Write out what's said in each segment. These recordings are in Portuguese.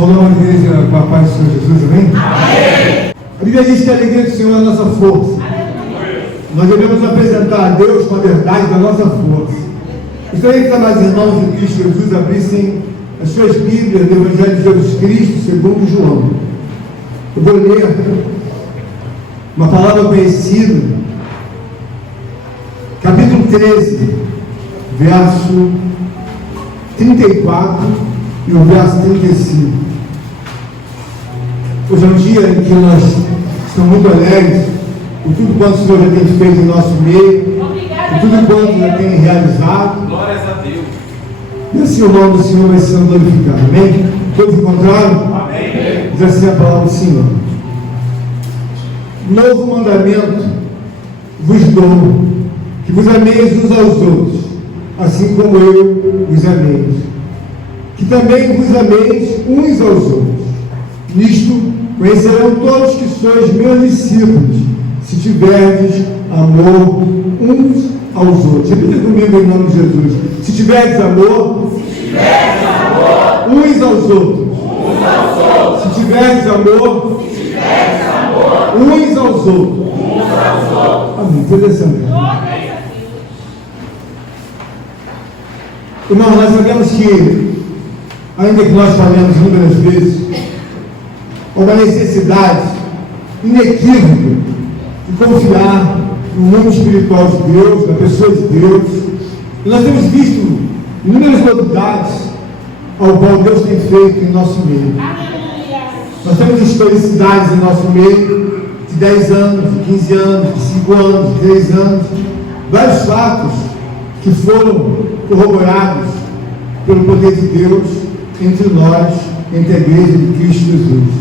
Saudamos a igreja com a paz do Senhor Jesus, amém? Amém! A Bíblia diz que a alegria do Senhor é a nossa força. Nós devemos apresentar a Deus com a verdade da nossa força. Gostaria que os irmãos de Cristo Jesus abrissem as suas Bíblias do Evangelho de Jesus Cristo segundo João. Eu vou ler uma palavra conhecida, capítulo 13, verso 34 e o verso 35. Hoje é um dia em que nós estamos muito alegres por tudo quanto o Senhor já tem feito em nosso meio, por tudo quanto já tem realizado. Glórias a Deus. E assim o nome do Senhor vai sendo glorificado. Amém? Todos encontraram? Amém. Diz assim a palavra do Senhor: novo mandamento vos dou, que vos ameis uns aos outros, assim como eu vos amei. Que também vos ameis uns aos outros. Nisto conhecerão todos que sois meus discípulos, se tiverdes amor uns aos outros. Repita comigo em nome de Jesus. Se tiverdes amor, uns aos outros. Se tiverdes amor, uns aos outros. Amém. Interessante. Irmão, nós sabemos que, ainda que nós falemos muitas vezes, há uma necessidade inequívoca de confiar no mundo espiritual de Deus, na pessoa de Deus. E nós temos visto inúmeras novidades ao qual Deus tem feito em nosso meio. Nós temos historicidades em nosso meio de 10 anos, de 15 anos, de 5 anos, de 3 anos, vários fatos que foram corroborados pelo poder de Deus entre nós, entre a igreja de Cristo Jesus.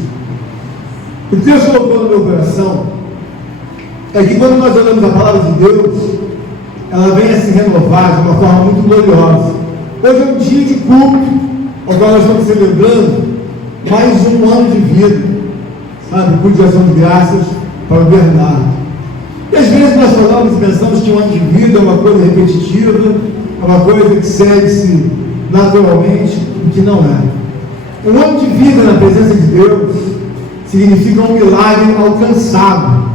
O que Deus colocou no meu coração é que quando nós olhamos a palavra de Deus, ela vem a se renovar de uma forma muito gloriosa. Hoje é um dia de culto, ao qual nós estamos celebrando mais um ano de vida, sabe? Culto de ação de graças para o Bernardo. E às vezes nós falamos e pensamos que um ano de vida é uma coisa repetitiva, é uma coisa que segue-se naturalmente, o que não é. Um ano de vida na presença de Deus significa um milagre alcançado,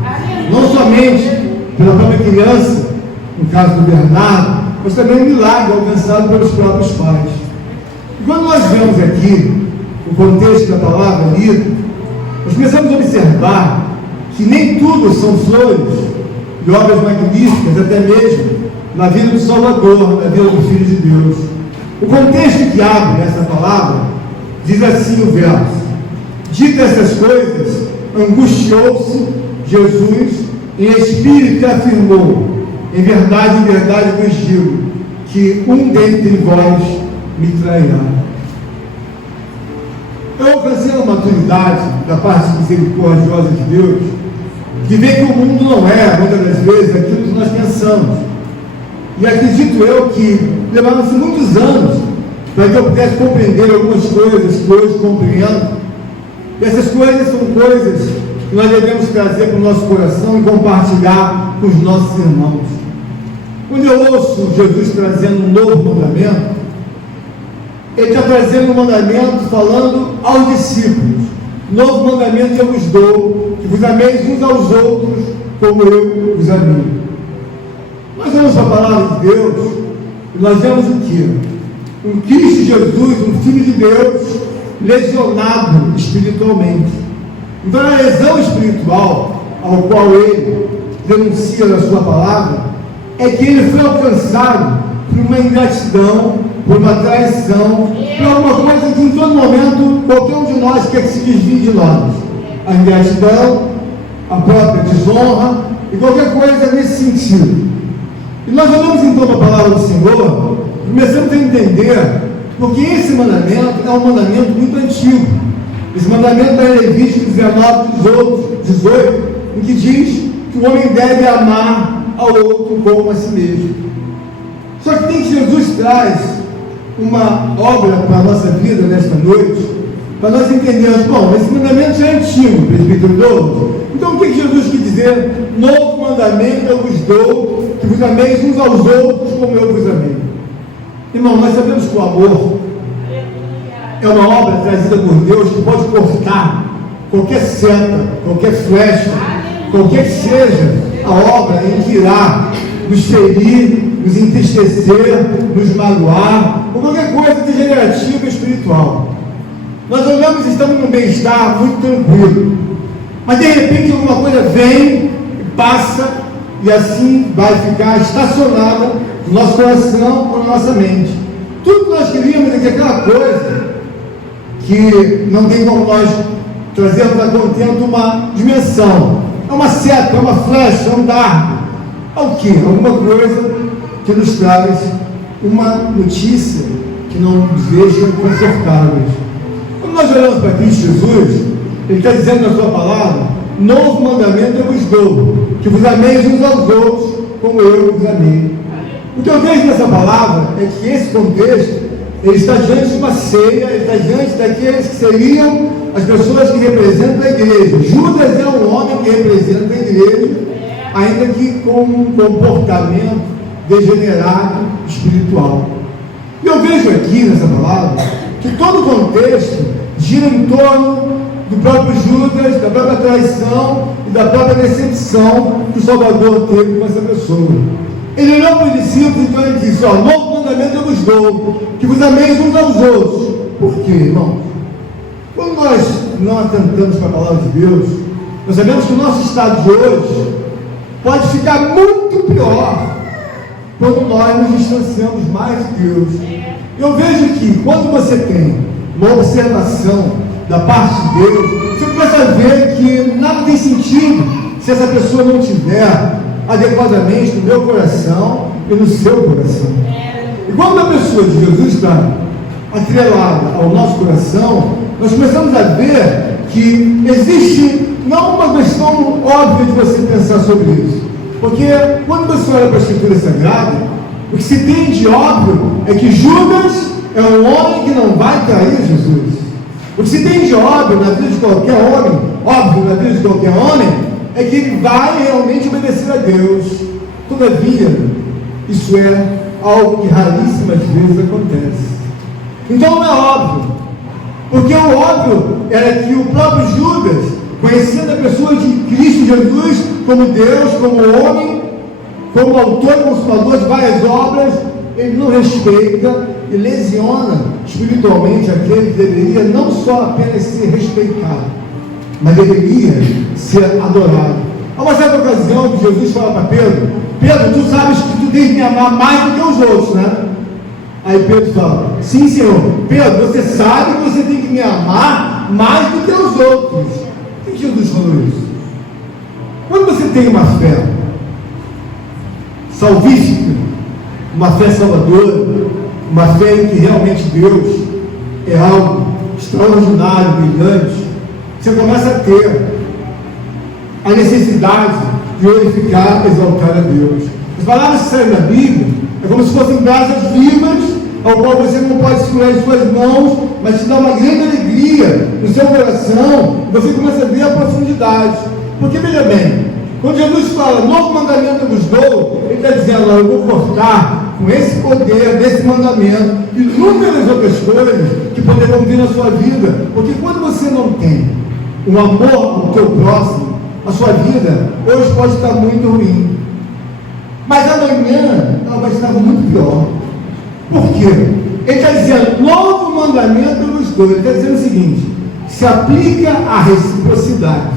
não somente pela própria criança, no caso do Bernardo, mas também um milagre alcançado pelos próprios pais. E quando nós vemos aqui o contexto da palavra lida, nós começamos a observar que nem tudo são flores e obras magníficas, até mesmo na vida do Salvador, na vida do Filho de Deus. O contexto que abre essa palavra diz assim o verso: dito essas coisas, angustiou-se Jesus em espírito e afirmou: em verdade vos digo, que um dentre vós me trairá. Eu alcancei a maturidade da parte misericordiosa de Deus, de ver que o mundo não é, muitas das vezes, aquilo que nós pensamos. E acredito eu que levaram-se muitos anos para que eu pudesse compreender algumas coisas que hoje compreendo. E essas coisas são coisas que nós devemos trazer para o nosso coração e compartilhar com os nossos irmãos. Quando eu ouço Jesus trazendo um novo mandamento, Ele está trazendo um mandamento falando aos discípulos: novo mandamento eu vos dou, que vos ameis uns aos outros, como eu vos amei. Nós vamos para a palavra de Deus e nós vemos o quê? Um Cristo Jesus, um Filho de Deus, lesionado espiritualmente. Então a lesão espiritual ao qual ele denuncia na sua palavra é que ele foi alcançado por uma ingratidão, por uma traição, por alguma coisa que em todo momento qualquer um de nós quer que se desvie de nós. A ingratidão, a própria desonra e qualquer coisa nesse sentido. E nós olhamos então para a palavra do Senhor, começamos a entender porque esse mandamento é um mandamento muito antigo. Esse mandamento está em Levítico 19, 18, em que diz que o homem deve amar ao outro como a si mesmo. Só que tem que Jesus traz uma obra para a nossa vida nesta noite, para nós entendermos: bom, esse mandamento já é antigo, presbítero novo. Então o que Jesus quis dizer? Novo mandamento eu vos dou, que vos ameis uns aos outros como eu vos amei. Irmão, nós sabemos que o amor é uma obra trazida por Deus que pode cortar qualquer seta, qualquer flecha, qualquer que seja a obra em que irá nos ferir, nos entristecer, nos magoar, ou qualquer coisa degenerativa espiritual. Nós olhamos e estamos num bem-estar muito tranquilo, mas de repente alguma coisa vem e passa, e assim vai ficar estacionada no nosso coração ou na nossa mente. Tudo que nós queríamos é que aquela coisa que não tem como nós trazermos a contento uma dimensão, é uma seta, é uma flecha, é um dardo, é o que? Alguma coisa que nos traz uma notícia que não nos deixa confortáveis. Quando nós olhamos para Cristo Jesus, Ele está dizendo na sua palavra: novo mandamento eu vos dou, que vos ameis uns aos outros, como eu vos amei. O que eu vejo nessa palavra é que esse contexto, ele está diante de uma ceia, ele está diante daqueles que seriam as pessoas que representam a igreja. Judas é um homem que representa a igreja, ainda que com um comportamento degenerado espiritual. E eu vejo aqui nessa palavra que todo o contexto gira em torno do próprio Judas, da própria traição e da própria decepção que o Salvador teve com essa pessoa. Ele olhou para os discípulos, então ele disse: novo mandamento eu vos dou, que vos ameis uns aos outros. Por quê, irmãos? Quando nós não atentamos para a palavra de Deus, nós sabemos que o nosso estado de hoje pode ficar muito pior quando nós nos distanciamos mais de Deus. Eu vejo que quando você tem uma observação da parte de Deus, você começa a ver que nada tem sentido se essa pessoa não tiver adequadamente no meu coração e no seu coração. E quando a pessoa de Jesus está atrelada ao nosso coração, nós começamos a ver que existe não uma questão óbvia de você pensar sobre isso, porque quando você olha para a Escritura Sagrada, o que se tem de óbvio é que Judas é um homem que não vai trair Jesus. O que se tem de óbvio na vida de qualquer homem, óbvio na vida de qualquer homem, é que ele vai realmente obedecer a Deus. Todavia, isso é algo que raríssimas vezes acontece. Então não é óbvio, porque o óbvio era que o próprio Judas, conhecendo a pessoa de Cristo Jesus como Deus, como homem, como autor e consumador de várias obras, ele não respeita e lesiona espiritualmente aquele que deveria não só apenas ser respeitado, mas deveria ser adorado. Há uma certa ocasião que Jesus fala para Pedro: Pedro, tu sabes que tu tens que me amar mais do que os outros, né? Aí Pedro fala: sim, Senhor. Pedro, você sabe que você tem que me amar mais do que os outros. Por que Jesus falou isso? Quando você tem uma fé salvífica, uma fé salvadora, uma fé em que realmente Deus é algo extraordinário, brilhante, você começa a ter a necessidade de glorificar, exaltar a Deus. As palavras que saem da Bíblia é como se fossem brasas vivas, ao qual você não pode segurar em suas mãos, mas te dá uma grande alegria no seu coração, e você começa a ver a profundidade. Porque veja bem, quando Jesus fala novo mandamento eu vos dou, ele está dizendo: eu vou cortar com esse poder desse mandamento inúmeras outras coisas que poderão vir na sua vida. Porque quando você não tem um amor ao teu próximo, a sua vida hoje pode estar muito ruim, mas amanhã ela vai estar muito pior. Por quê? Ele está dizendo novo mandamento eu vos dou. Ele está dizendo o seguinte: se aplica à reciprocidade,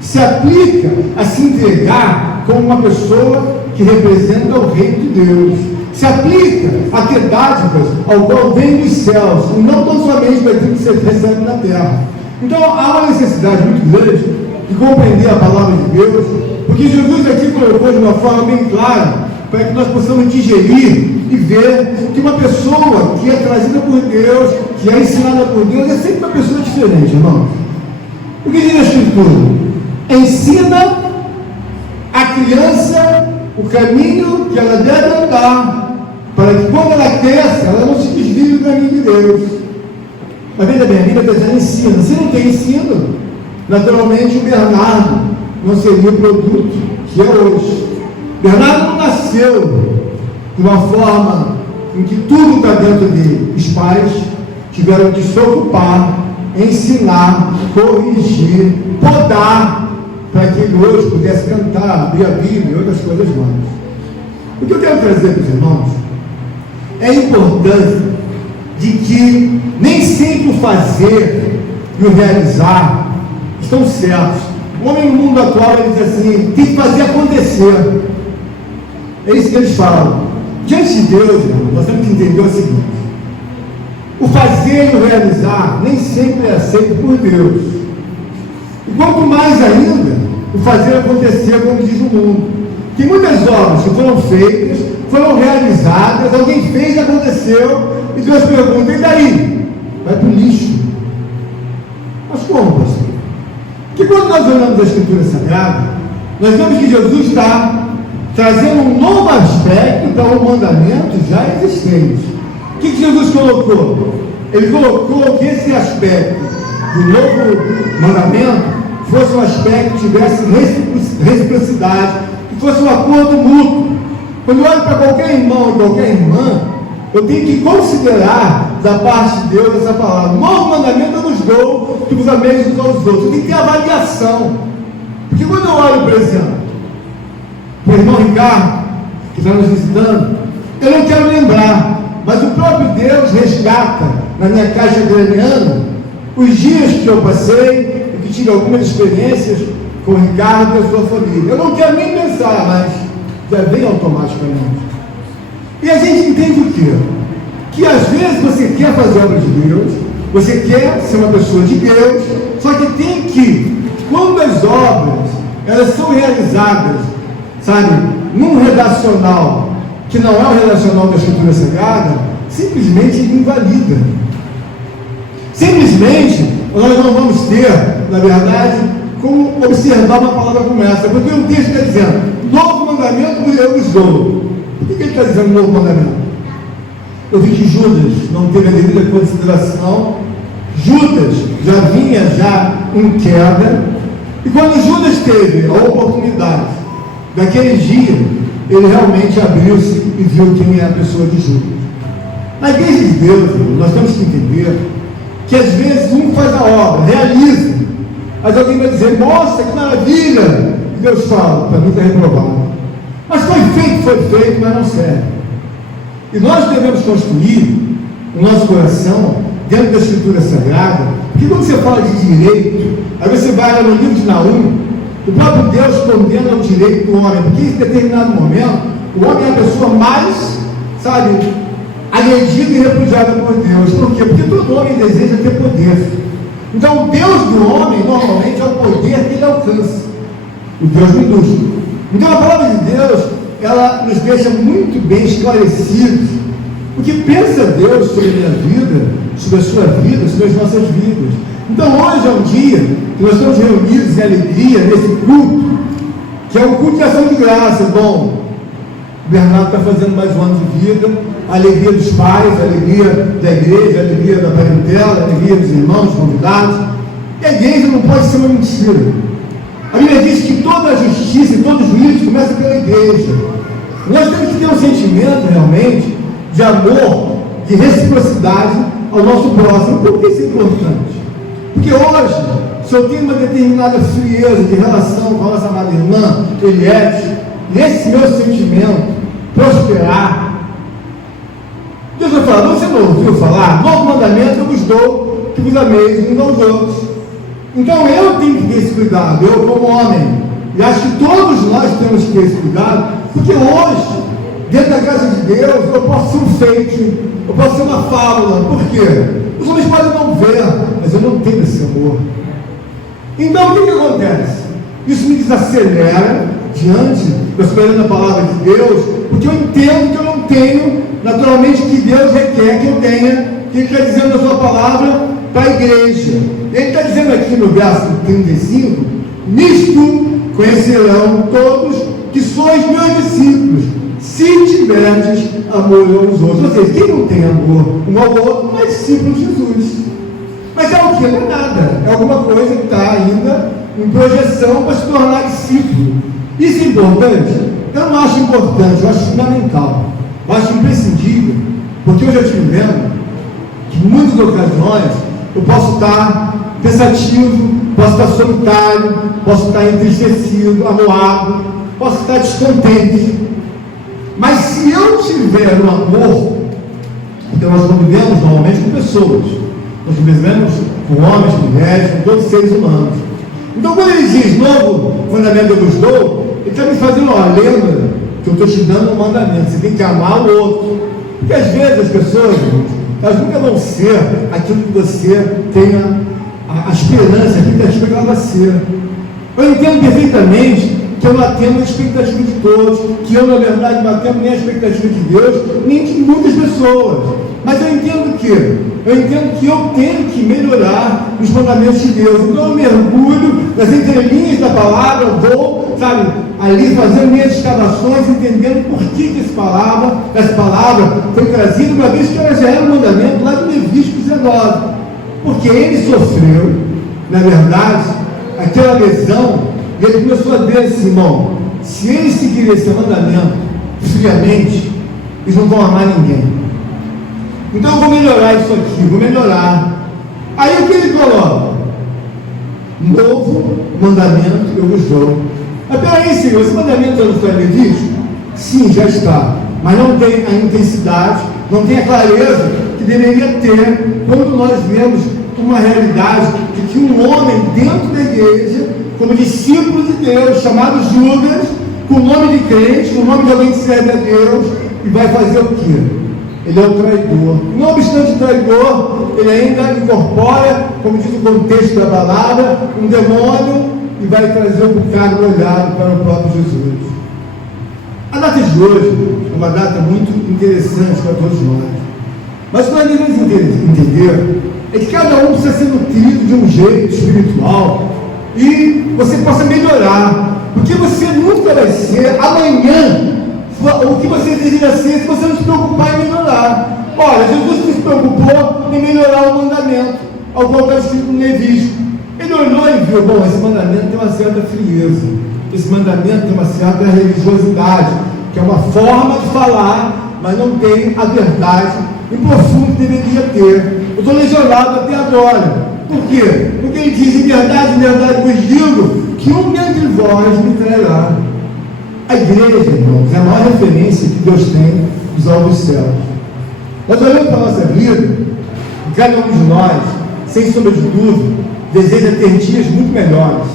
se aplica a se entregar como uma pessoa que representa o reino de Deus, se aplica a ter dádivas ao qual vem dos céus, e não tão somente daquilo que você recebe na terra. Então há uma necessidade muito grande de compreender a palavra de Deus, porque Jesus aqui colocou de uma forma bem clara, para que nós possamos digerir e ver que uma pessoa que é trazida por Deus, que é ensinada por Deus, é sempre uma pessoa diferente, irmão. O que diz a Escritura? Ensina a criança o caminho que ela deve andar, para que quando ela cresça, ela não se desvie do caminho de Deus. Mas veja bem, a Bíblia está dizendo ensina. Se não tem ensino, naturalmente o Bernardo não seria o produto que é hoje. Bernardo não nasceu de uma forma em que tudo está dentro dele: os pais, tiveram que se ocupar, ensinar, corrigir, podar, para que ele hoje pudesse cantar, abrir a Bíblia e outras coisas mais. O que eu quero trazer para os irmãos é a importância de que nem sempre o fazer e o realizar estão certos. O homem no mundo atual, ele diz assim, tem que fazer acontecer. É isso que eles falam. Diante de Deus, irmão, nós temos que entender o seguinte: o fazer e o realizar nem sempre é aceito por Deus. E quanto mais ainda, o fazer acontecer, como diz o mundo. Tem muitas obras que foram feitas, foram realizadas, alguém fez e aconteceu, e Deus pergunta, e daí? Vai para o lixo. Mas como, pastor? Porque quando nós olhamos a Escritura Sagrada, nós vemos que Jesus está trazendo um novo aspecto para um mandamento já existente. O que Jesus colocou? Ele colocou que esse aspecto do novo mandamento fosse um aspecto que tivesse reciprocidade, que fosse um acordo mútuo. Quando eu olho para qualquer irmão e qualquer irmã, eu tenho que considerar da parte de Deus essa palavra. O novo mandamento eu nos dou, que vos ameis uns aos outros. Eu tenho que ter avaliação. Porque quando eu olho, por exemplo, o irmão Ricardo, que está nos visitando, eu não quero lembrar, mas o próprio Deus resgata na minha caixa adriana os dias que eu passei e que tive algumas experiências com o Ricardo e a sua família. Eu não quero nem pensar, mas já vem automaticamente. E a gente entende o quê? Que às vezes você quer fazer a obra de Deus, você quer ser uma pessoa de Deus, só que tem que, quando as obras elas são realizadas, sabe, num redacional que não é o redacional da Escritura Sagrada, simplesmente invalida. Simplesmente nós não vamos ter, na verdade, como observar uma palavra como essa, porque o texto está dizendo, novo mandamento eu vos dou. Por que ele está dizendo novo mandamento? Eu vi que Judas não teve a devida consideração. Judas já vinha em queda, e quando Judas teve a oportunidade daquele dia, ele realmente abriu-se e viu quem é a pessoa de Judas. Na igreja de Deus, nós temos que entender que às vezes um faz a obra, realiza, mas alguém vai dizer, nossa, que maravilha, e Deus fala, para mim está reprovado. Mas foi feito, mas não serve. E nós devemos construir o nosso coração dentro da Escritura Sagrada, porque quando você fala de direito, aí você vai lá no livro de Naum, o próprio Deus condena o direito do homem, porque em determinado momento, o homem é a pessoa mais, sabe, agredida e repudiada por Deus. Por quê? Porque todo homem deseja ter poder. Então, o Deus do homem, normalmente, é o poder que ele alcança. O Deus minúsculo. Então, a palavra de Deus, ela nos deixa muito bem esclarecidos o que pensa Deus sobre a minha vida, sobre a sua vida, sobre as nossas vidas. Então, hoje é um dia que nós estamos reunidos em alegria, nesse culto, que é um culto de ação de graça. Bom, o Bernardo está fazendo mais um ano de vida, a alegria dos pais, a alegria da igreja, a alegria da parentela, a alegria dos irmãos, convidados. E a igreja não pode ser uma mentira. A Bíblia diz que toda a justiça e todo juízo começa pela igreja. Nós temos que ter um sentimento realmente de amor, de reciprocidade ao nosso próximo. Por que isso é importante? Porque hoje, se eu tenho uma determinada frieza de relação com a nossa amada irmã Eliette, nesse meu sentimento prosperar, Deus vai falar, você não ouviu falar? Novo mandamento eu vos dou, que vos ameis uns aos outros. Então eu tenho que ter esse cuidado, eu como homem, e acho que todos nós temos que ter esse cuidado, porque hoje, dentro da casa de Deus, eu posso ser um feito, eu posso ser uma fábula. Por quê? Os homens podem não ver, mas eu não tenho esse amor. Então o que acontece? Isso me desacelera diante da soberana palavra de Deus, porque eu entendo que eu não tenho naturalmente o que Deus requer que eu tenha, que Ele está dizendo na sua palavra para a igreja. Ele está dizendo aqui no verso 35, nisto conhecerão todos que sois meus discípulos, se tiverdes amor uns aos outros. Ou seja, quem não tem amor um ao outro não é discípulo de Jesus. Mas é o que? Não é nada. É alguma coisa que está ainda em projeção para se tornar discípulo. Isso é importante? Eu não acho importante, eu acho fundamental. Eu acho imprescindível. Porque eu já estive vendo que em muitas ocasiões, eu posso estar pensativo, posso estar solitário, posso estar entristecido, amuado, posso estar descontente. Mas se eu tiver um amor, porque nós convivemos normalmente com pessoas, nós convivemos com homens, mulheres, com todos os seres humanos. Então, quando ele diz novo mandamento eu vos dou, ele está me fazendo, lembra que eu estou te dando um mandamento, você tem que amar o outro. Porque às vezes as pessoas, elas nunca vão ser aquilo que você tenha a esperança, a expectativa que ela vai ser. Eu entendo perfeitamente que eu não atendo a expectativa de todos, que eu, na verdade, não atendo nem a expectativa de Deus, nem de muitas pessoas. Mas eu entendo que eu tenho que melhorar os mandamentos de Deus. Então eu mergulho nas entrelinhas da palavra, vou, ali fazendo minhas escavações, entendendo por que essa palavra foi trazida, uma vez que ela já era um mandamento lá de Levítico 19. Porque ele sofreu, na verdade, aquela lesão, e ele começou a dizer assim, irmão, se eles seguirem esse mandamento friamente, eles não vão amar ninguém. Então eu vou melhorar isso aqui, vou melhorar. Aí o que ele coloca? Novo mandamento eu vos dou. Mas peraí, Senhor, esse mandamento já não está em Levítico? Sim, já está. Mas não tem a intensidade, não tem a clareza que deveria ter quando nós vemos uma realidade de que um homem dentro da igreja, como discípulo de Deus, chamado Judas, com o nome de crente, com o nome de alguém que serve a Deus, e vai fazer o quê? Ele é o traidor. Não obstante o traidor, ele ainda incorpora, como diz o contexto da palavra, um demônio e vai trazer um bocado olhado para o próprio Jesus. A data de hoje é uma data muito interessante para todos nós. Mas o que nós devemos entender é que cada um precisa ser nutrido de um jeito espiritual e você possa melhorar, porque você nunca vai ser amanhã o que você deseja ser se você não se preocupar em melhorar. Olha, Jesus não se preocupou em melhorar o mandamento, ao qual está escrito no Levítico. Ele olhou e viu, bom, esse mandamento tem uma certa frieza, esse mandamento tem uma certa religiosidade, que é uma forma de falar, mas não tem a verdade em profundo que deveria ter. Eu estou lesionado até agora. Por quê? Porque ele diz, em verdade vos digo, que um dentre vós me trairá. A igreja, irmãos, é a maior referência que Deus tem dos altos céus. Nós olhamos para a nossa vida, e cada um de nós, sem sombra de dúvida, deseja ter dias muito melhores.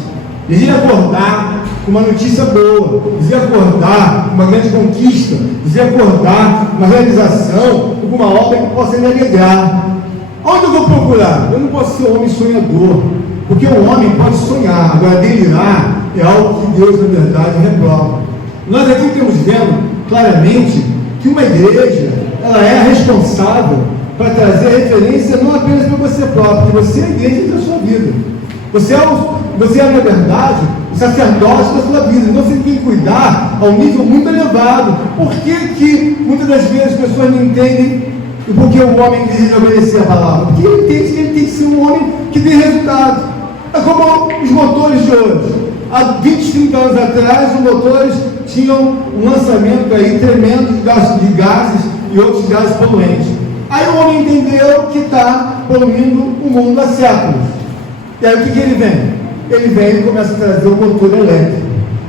Deseja acordar com uma notícia boa, deseja acordar com uma grande conquista, deseja acordar com uma realização, com uma obra que possa me alegrar. Onde eu vou procurar? Eu não posso ser um homem sonhador, porque o homem pode sonhar, agora delirar é algo que Deus, na verdade, reprova. Nós aqui estamos vendo claramente que uma igreja, ela é responsável para trazer referência não apenas para você próprio, porque você é a igreja da sua vida. Você é, na verdade, o sacerdote da sua vida. Então você tem que cuidar a um nível muito elevado. Por que muitas das vezes as pessoas não entendem e por que o homem deseja obedecer a palavra? Porque ele entende que ele tem que ser um homem que dê resultado. É como os motores de hoje. Há 20, 30 anos atrás, os motores tinham um lançamento aí tremendo de gases e outros gases poluentes. Aí o homem entendeu que está poluindo o mundo há séculos. E aí o que ele vem? Ele vem e começa a trazer o motor elétrico.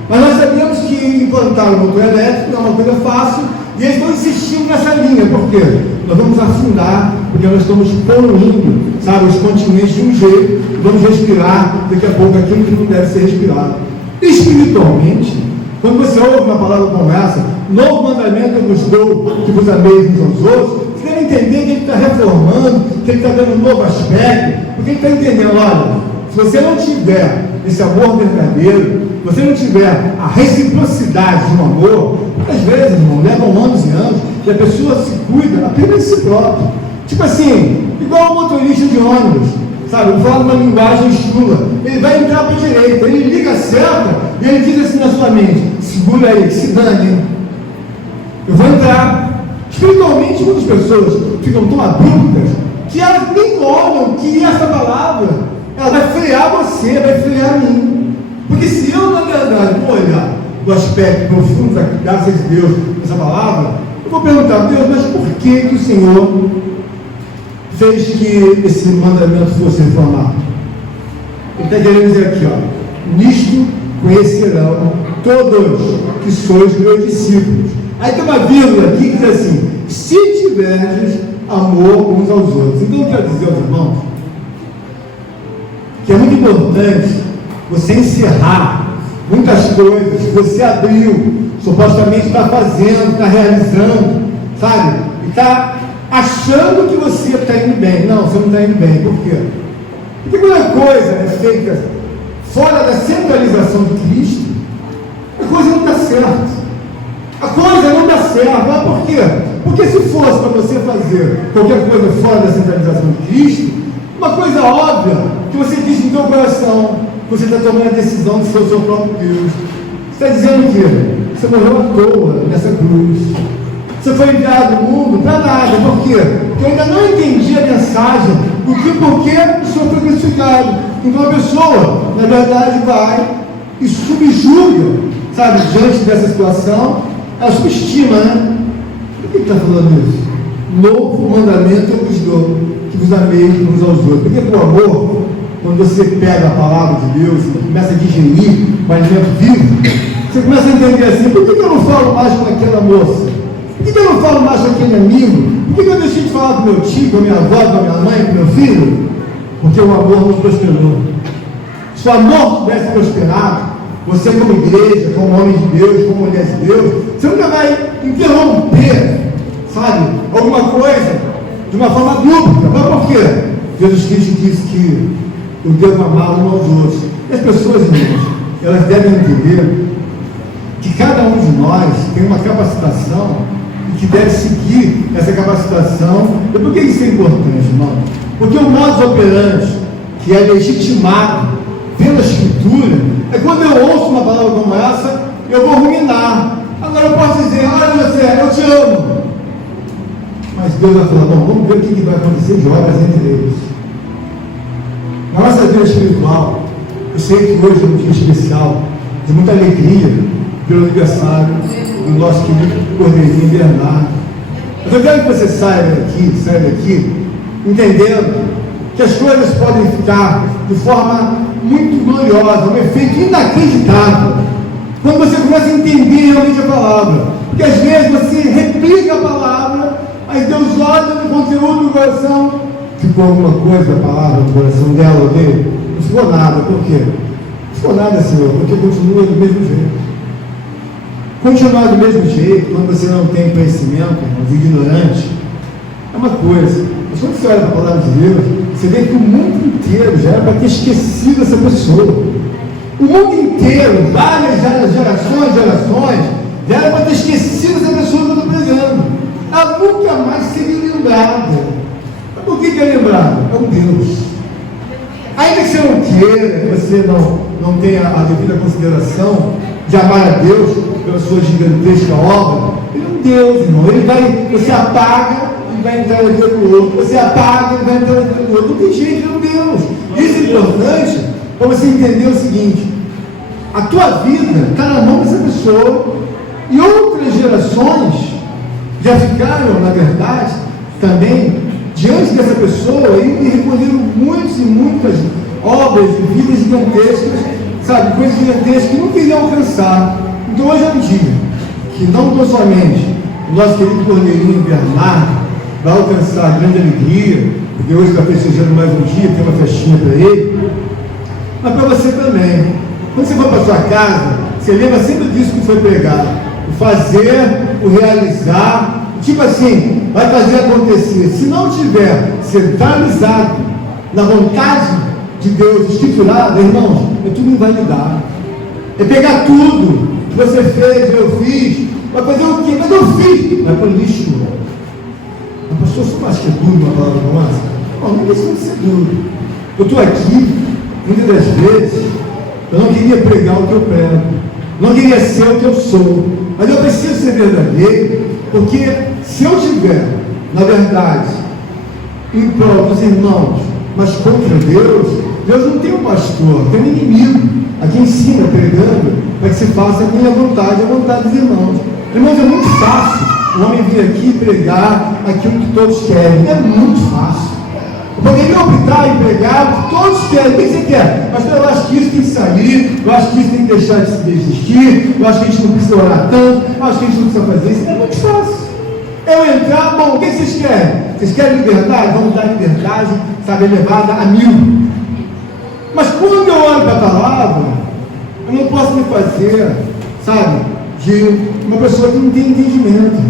Mas nós sabemos que implantar o motor elétrico não é uma coisa fácil, e eles estão insistindo nessa linha. Por quê? Nós vamos afundar, porque nós estamos poluindo, os continentes de um jeito, e vamos respirar daqui a pouco aquilo que não deve ser respirado. Espiritualmente, quando você ouve uma palavra como essa, novo mandamento eu vos dou, que vos ameis uns aos outros, você deve entender que ele está reformando, que ele está dando um novo aspecto, porque ele está entendendo, olha, se você não tiver esse amor verdadeiro, se você não tiver a reciprocidade de um amor, às vezes, irmão, levam anos e anos, e a pessoa se cuida apenas de si própria. Tipo assim, igual o motorista de ônibus, vou falar uma linguagem chula, ele vai entrar para a direita, ele liga a seta, e ele diz assim na sua mente, segura aí, se dane, hein? Eu vou entrar. Espiritualmente, muitas pessoas ficam tão abruptas que elas nem olham que essa palavra ela vai frear você, vai frear mim. Porque se eu, na verdade, vou olhar do aspecto profundo, graças a Deus, essa palavra, eu vou perguntar, Deus, mas por que o Senhor fez que esse mandamento fosse reformado? Ele está querendo dizer aqui, ó, nisto conhecerão todos que sois meus discípulos. Aí tem uma vírgula aqui que diz assim, se tiverdes amor uns aos outros. Então eu quero dizer aos irmãos que é muito importante você encerrar muitas coisas que você abriu, supostamente está fazendo, está realizando, sabe? E está achando que você está indo bem. Não, você não está indo bem. Por quê? Porque quando a coisa é feita fora da centralização de Cristo, a coisa não dá certo. A coisa não dá certo. Mas por quê? Porque se fosse para você fazer qualquer coisa fora da centralização de Cristo, uma coisa óbvia que você diz no seu coração, você está tomando a decisão de ser o seu próprio Deus. Você está dizendo que você morreu à toa nessa cruz. Você foi enviado ao mundo para nada. Por quê? Porque eu ainda não entendi a mensagem do que porque o Senhor foi crucificado. Então a pessoa, na verdade, vai e subjuga, sabe, diante dessa situação, ela subestima, né? Por que está falando isso? Novo mandamento eu vos dou, que vos ameis uns aos outros. Porque o amor, quando você pega a palavra de Deus e começa a digerir o alimento vivo, você começa a entender assim, por que eu não falo mais com aquela moça? Por que eu não falo mais com aquele amigo? Por que eu deixei de falar com meu tio, com a minha avó, com a minha mãe, com meu filho? Porque o amor não prosperou. Se o amor tivesse prosperado, você como igreja, como homem de Deus, como mulher de Deus, você nunca vai interromper, sabe, alguma coisa de uma forma dúbia. Mas por quê? Jesus Cristo disse que eu devo amar uns aos outros. E as pessoas, irmãos, elas devem entender que cada um de nós tem uma capacitação e que deve seguir essa capacitação. E por que isso é importante, irmão? Porque o modus operandi que é legitimado pela Escritura é quando eu ouço uma palavra como essa, eu vou ruminar. Agora eu posso dizer, olha José, eu te amo. Mas Deus vai falar, bom, vamos ver o que vai acontecer de obras entre eles. Na nossa vida espiritual, eu sei que hoje é um dia especial, de muita alegria, pelo aniversário do nosso querido Cordeirinho Bernardo. Mas eu quero que você saia daqui, entendendo que as coisas podem ficar de forma muito gloriosa, um efeito inacreditável, quando você começa a entender realmente a palavra. Porque às vezes você replica a palavra, aí Deus olha no conteúdo do coração, ficou alguma coisa da palavra no coração dela ou dele? Não ficou nada. Por quê? Não ficou nada, Senhor, porque continua do mesmo jeito. Continuar do mesmo jeito, quando você não tem conhecimento, irmãos, ignorante, é uma coisa. Mas quando você olha para a palavra de Deus, você vê que o mundo inteiro já era para ter esquecido essa pessoa. O mundo inteiro, várias gerações, já era para ter esquecido essa pessoa que eu estou pregando. Ela nunca mais seria lembrada. Mas por que é lembrada? É um Deus. Ainda que você não queira, que você não tenha a devida consideração de amar a Deus pela sua gigantesca obra, ele é um Deus, irmão. Você apaga e vai entrar na vida do outro. Você apaga e vai entrar na vida do outro. Não tem jeito, ele é um Deus. Isso é importante para você entender o seguinte: a tua vida está na mão dessa pessoa, e outras gerações já ficaram, na verdade, também diante dessa pessoa e recolheram muitas e muitas obras de vidas gigantescas, sabe, coisas gigantescas que não queriam alcançar. Então hoje é um dia que não tão somente o nosso querido Cordeirinho Bernardo vai alcançar grande alegria, porque hoje está festejando mais um dia, tem uma festinha para ele, mas para você também. Quando você for para sua casa, você lembra sempre disso que foi pregado: o fazer, o realizar, tipo assim, vai fazer acontecer. Se não tiver centralizado na vontade de Deus escriturada, irmãos, é tudo invalidado. É pegar tudo que você fez, eu fiz, vai fazer o quê? Mas eu fiz, vai para o lixo. A pessoa só acha que é duro uma palavra como essa. Não, não precisa ser duro. Eu estou aqui, muitas das vezes, eu não queria pregar o que eu prego, não queria ser o que eu sou, mas eu preciso ser verdadeiro, porque se eu tiver, na verdade, em prol dos irmãos, mas contra Deus, Deus não tem um pastor, tem um inimigo aqui em cima pregando para que se faça a minha vontade, a vontade dos irmãos. Irmãos, é muito fácil o homem vir aqui pregar aquilo que todos querem, é muito fácil. Eu poderia optar em pregar, todos querem, o que você quer? Mas eu acho que isso tem que sair, eu acho que isso tem que deixar de existir, eu acho que a gente não precisa orar tanto, eu acho que a gente não precisa fazer isso. É muito fácil. Eu entrar, bom, o que vocês querem? Vocês querem liberdade? Vamos dar liberdade, sabe, elevada a 1000. Mas quando eu olho para a palavra, eu não posso me fazer, sabe, de uma pessoa que não tem entendimento.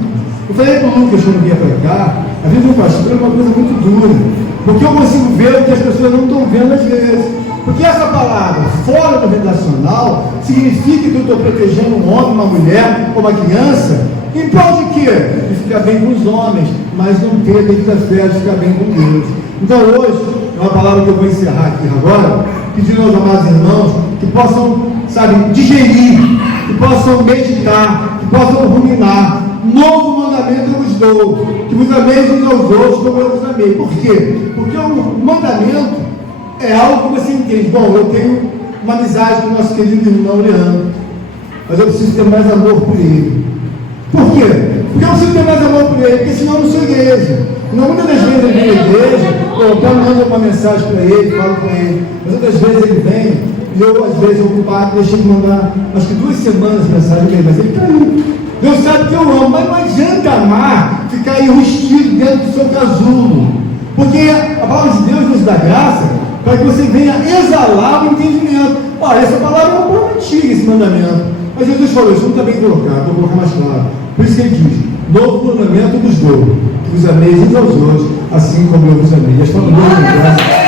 Eu falei para o Lucas quando vinha para cá, a vida do pastor é uma coisa muito dura, porque eu consigo ver o que as pessoas não estão vendo às vezes. Porque essa palavra, fora do relacional, significa que eu estou protegendo um homem, uma mulher ou uma criança, em prol de quê? De ficar bem com os homens, mas não ter a devida fé de ficar bem com Deus. Então hoje, é uma palavra que eu vou encerrar aqui agora, pedindo aos amados irmãos que possam, sabe, digerir, que possam meditar, que possam ruminar. Novo mandamento eu vos dou, que vos ameis uns aos outros como eu vos amei. Por quê? Porque o mandamento é algo que você entende. Bom, eu tenho uma amizade com o nosso querido irmão Leandro, mas eu preciso ter mais amor por ele. Por quê? Porque eu preciso ter mais amor por ele, porque senão eu não sou igreja. Não, muitas das vezes ele vem à igreja, eu mando uma mensagem para ele, falo com ele, mas outras vezes ele vem, e eu às vezes ocupado, deixei de mandar, acho que 2 semanas de mensagem para ele, mas ele está aí. Deus sabe que eu amo, mas não adianta amar, ficar enrustido dentro do seu casulo, porque a palavra de Deus nos dá graça para que você venha exalar o entendimento. Olha, essa palavra é um pouco antiga, esse mandamento, mas Jesus falou, isso não está bem colocado, vou colocar mais claro. Por isso que ele diz, novo mandamento vos dou, que vos ameis uns aos outros, assim como eu vos amei. E as palavras de Deus,